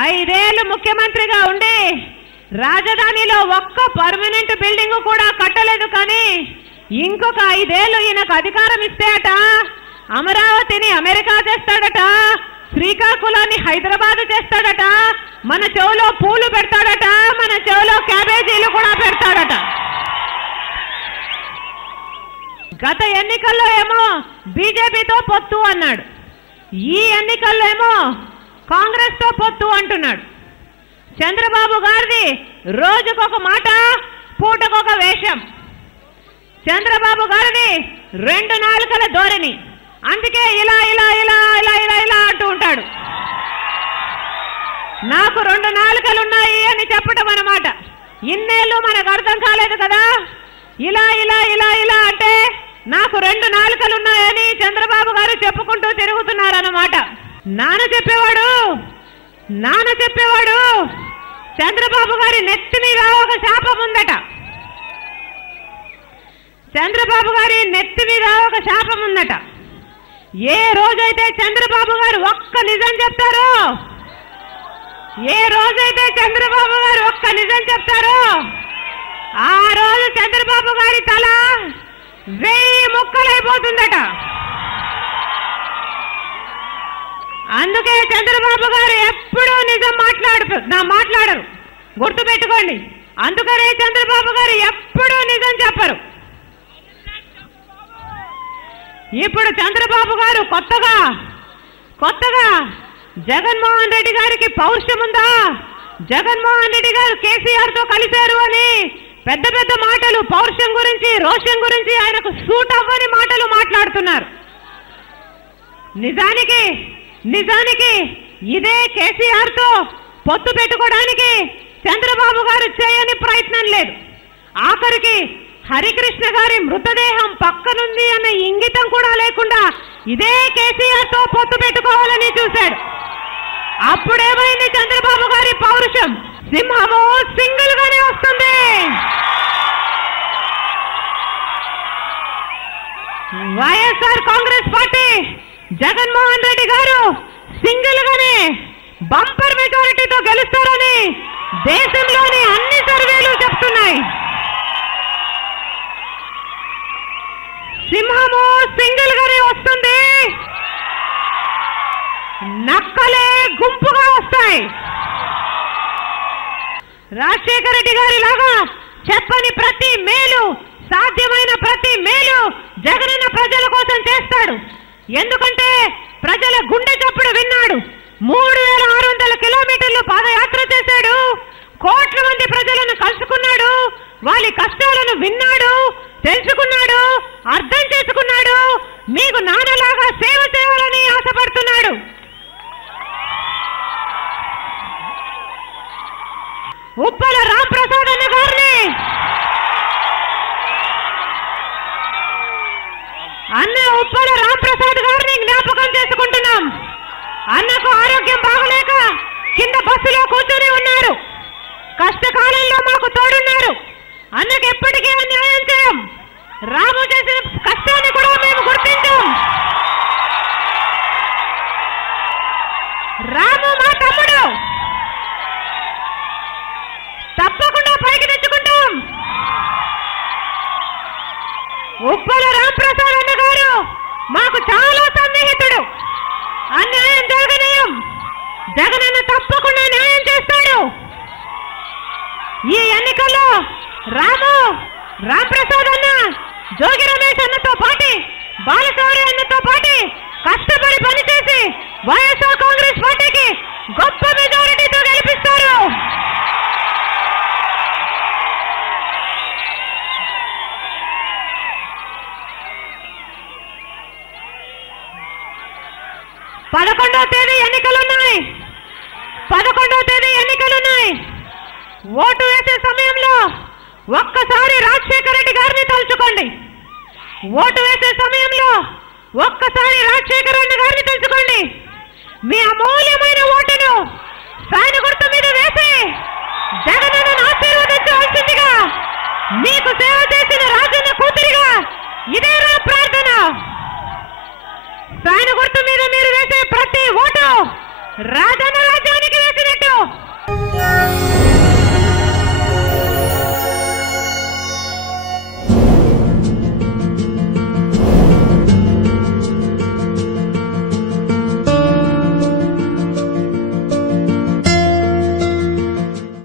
5 ఏళ్ళు ముఖ్యమంత్రిగా ఉండి రాజధానిలో ఒక్క పర్మనెంట్ బిల్డింగ్ కూడా కట్టలేదు. కానీ ఇంకొక 5 ఏళ్ళు ఈయనకు అధికారం ఇస్తేట అమరావతిని అమెరికా చేస్తాడట, శ్రీకాకుళాన్ని హైదరాబాద్ చేస్తాడట, మన చెవులో పూలు పెడతాడట, మన చెవులో క్యాబేజీలు కూడా పెడతాడట. గత ఎన్నికల్లో ఏమో బీజేపీతో పొత్తు అన్నాడు, ఈ ఎన్నికల్లో ఏమో కాంగ్రెస్ తో పొత్తు అంటున్నాడు. చంద్రబాబు గారిది రోజుకొక మాట, పూటకొక వేషం. చంద్రబాబు గారిది 2 నాలుకల ధోరణి. అందుకే ఇలా ఇలా ఇలా ఇలా ఇలా ఇలా అంటూ ఉంటాడు. నాకు 2 నాలుకలున్నాయి అని చెప్పటం అన్నమాట. ఇన్నేళ్ళు మనకు అర్థం కాలేదు కదా. ఇలా ఇలా ఇలా ఇలా అంటే నాకు 2 నాలుకలున్నాయని చంద్రబాబు గారు చెప్పుకుంటూ తిరుగుతున్నారన్నమాట. నాన్న చెప్పేవాడు చంద్రబాబు గారి నెత్తి మీద ఒక శాపం ఉందట. చంద్రబాబు గారి నెత్తి మీద ఒక శాపం ఉందట. ఏ రోజైతే చంద్రబాబు గారు ఒక్క నిజం చెప్తారో, ఏ రోజైతే చంద్రబాబు గారు ఒక్క నిజం చెప్తారో ఆ రోజు చంద్రబాబు గారి తల 1000 ముక్కలైపోతుందట. అందుకే చంద్రబాబు గారు ఎప్పుడూ నిజం మాట్లాడరు, గుర్తుపెట్టుకోండి. అందుకనే చంద్రబాబు గారు ఎప్పుడూ నిజం చెప్పరు. ఇప్పుడు చంద్రబాబు గారు కొత్తగా జగన్మోహన్ రెడ్డి గారికి పౌరుషం ఉందా, జగన్మోహన్ రెడ్డి గారు కేసీఆర్ తో కలిశారు అని పెద్ద పెద్ద మాటలు, పౌరుషం గురించి, రోషం గురించి, ఆయనకు సూట్ అవ్వని మాటలు మాట్లాడుతున్నారు. నిజానికి ఇదే కేసీఆర్ తో పొత్తు పెట్టుకోవడానికి చంద్రబాబు గారు చేయని ప్రయత్నం లేదు. ఆఖరికి హరికృష్ణ గారి మృతదేహం పక్కనుంది అన్న ఇంగితం కూడా లేకుండా ఇదే కేసీఆర్ తో పొత్తు పెట్టుకోవాలని చూశాడు. అప్పుడేమైంది చంద్రబాబు గారి పౌరుషం? సింహము సింగిల్ గానే వస్తుంది. వైఎస్ఆర్ కాంగ్రెస్ పార్టీ జగన్మోహన్ రెడ్డి గారు సింగిల్ గానే బంపర్ మెజారిటీతో గెలుస్తారని దేశంలోని అన్ని సర్వేలు చెప్తున్నాయి. సింహము సింగిల్ గానే వస్తుంది, నక్కలే గుంపుగా వస్తాయి. రాజశేఖర రెడ్డి గారి లాగా చెప్పని ప్రతి మేలు, సాధ్యమైన ప్రతి మేలు జగనన్న ప్రజల కోసం చేస్తాడు. ఎందుకంటే ప్రజల గుండె చప్పుడు విన్నాడు. 3600 కిలోమీటర్లు పాదయాత్ర చేశాడు. కోట్ల మంది ప్రజలను కలుసుకున్నాడు. వాళ్ళ కష్టాలను విన్నాడు, తెలుసుకున్నాడు, అర్థం చేసుకున్నాడు. మీకు నాన్నలాగా సేవ చేయాలని ఆశపడుతున్నాడు. ఉప్పల రాంప్రసాద్ అన్న గారిని ఉప్పల రాంప్రసాద్ గారిని జ్ఞాపకం చేసుకుంటున్నాం. అన్నకు ఆరోగ్యం బాగలేక కింద బస్సులో కూర్చొని ఉన్నారు. కష్టకాలంలో మాకు తోడున్నారు. అన్నకు ఎప్పటికీ అన్యాయం చేయం. రాము చేసిన కష్టాన్ని కూడా మేము గుర్తించాం. రాము మా తమ్ముడు, తప్పకుండా పైకి తెచ్చుకుంటాం. ఉప్పల రాంప్రసాద్ అన్న గారు మాకు చాలా సన్నిహితుడు. అన్యాయం జరగనీయం. జగనన్న తప్పకుండా న్యాయం చేస్తాడు. ఈ ఎన్నికల్లో రాంప్రసాద్ అన్న, జోగి రమేష్ అన్నతో పాటు, బాలశౌరి అన్నతో పాటు కష్టపడి పనిచేసి వైఎస్ఆర్ కాంగ్రెస్ పార్టీకి గొప్ప మెజారిటీతో గెలిపిస్తారు. పదకొండవ తేదీ ఎన్నికలున్నాయి. ఓటు వేసే సమయంలో ఒక్కసారి రాజశేఖర రెడ్డి గారిని తలుచుకోండి. ఓటు వేసే సమయంలో ఒక్కసారి రాజశేఖర రెడ్డి గారిని తలుచుకోండి. మీ అమూల్యమైన ఓటును ఫ్యాన్ గుర్తు మీద వేసి జగనన్నను ఆశీర్వదించవలసిందిగా మీకు సేవ చేసిన రాజన్న కూతురిగా ఇదే నా ప్రార్థన. ఫ్యాన్ గుర్తు మీద మీరు వేసే ప్రతి ఓటు రాజన్న